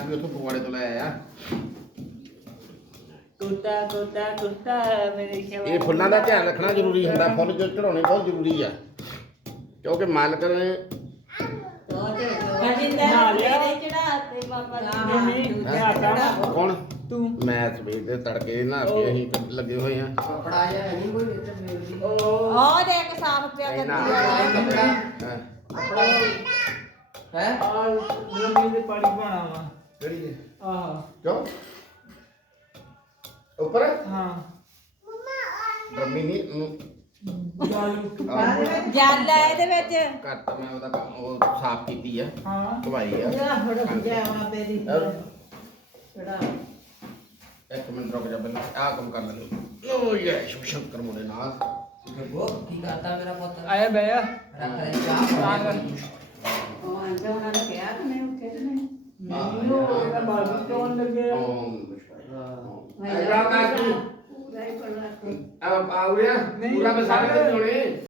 Glass ਵੀ ਉੱਥੋਂ ਪਕੌੜੇ ਤੋਂ ਲੈ ਆਇਆ। ਕੁੱਤਾ ਕੁੱਤਾ ਕੁੱਤਾ ਮੇਰੇ ਸ਼ਵਾ ਇਹ ਫੁੱਲਾਂ ਦਾ ਧਿਆਨ ਰੱਖਣਾ ਜ਼ਰੂਰੀ ਹੁੰਦਾ ਫੁੱਲ ਜੋ ਚੜਾਉਣੇ ਬਹੁਤ ਜ਼ਰੂਰੀ ਆ। ਕਿਉਂਕਿ ਮਾਲਕ ਨੇ ਕੌਣ? ਤੂੰ। ਮੈਂ ਸਵੇਰ ਦੇ ਤੜਕੇ ਨਾ ਕੇ ਅਸੀਂ ਲੱਗੇ ਹੋਏ ਆ। ਕਪੜਾ ਜਿਹਾ ਹੈ ਨਹੀਂ ਕੋਈ ਇੱਧਰ ਮਿਲਦੀ ਉਹ। ਉਹ ਦੇਖ ਸਾਫ਼ ਪਿਆ ਕਰਦੀ ਆ ਹਾਂ। ਕਪੜਾ। ਹੈ? ਆ ਰਮੀ ਦੇ ਪਾਣੀ ਪਾਣਾ ਵਾ। ਕਿਹੜੀ ਹੈ? ਆਹ ਕਿਉਂ ਉੱਪਰ ਹਾਂ ਡਰਮੀ ਨਹੀਂ ਉਹਨੂੰ ਜਾਲੂ ਆਹ, ਜਲ ਹੈ ਇਹਦੇ ਵਿੱਚ ਘਰ ਤਾਂ ਮੈਂ ਉਹਦਾ ਕੰਮ- ਉਹ ਸਾਫ਼ ਕੀਤੀ ਆ ਹਾਂ ਧਵਾਈ ਆ ਜਾ ਫੜ ਗਿਆ ਹੋਣਾ ਤੇਰੀ ਅਹ, ਛੜਾ ਇੱਕ ਮਿੰਟ ਰੁਕ ਜਾ ਪਹਿਲਾਂ ਆਹ ਕੰਮ ਕਰ ਲੈਂਦੇ ਓ ਯੇ ਸ਼ਿਵ ਸ਼ੰਕਰ ਮੁੰਡੇ ਨਾਲ ਗੱਗੋ ਕੀ ਕਰਦਾ ਮੇਰਾ ਪੁੱਤ ਆਇਆ ਬਈਆ ਰੱਖ ਲੈ ਚਾਹ ਆ ਪਾ ਕਰ। ਉਹ ਅੰਦਰ ਉਹਨਾਂ ਮੈਨੂੰ ਇਹਦਾ ਬਾਬੂ ਕੌਣ ਲੱਗੇ ਓਮ ਮੈਂ ਐਡਾ ਕਾਕੀ ਹੀ। ਆ ਆਉਰਿਆ ਨਹੀਂ, ਪੂਰਾ ਬਸਾਰੇ ਤੇ ਹੋਣੇ।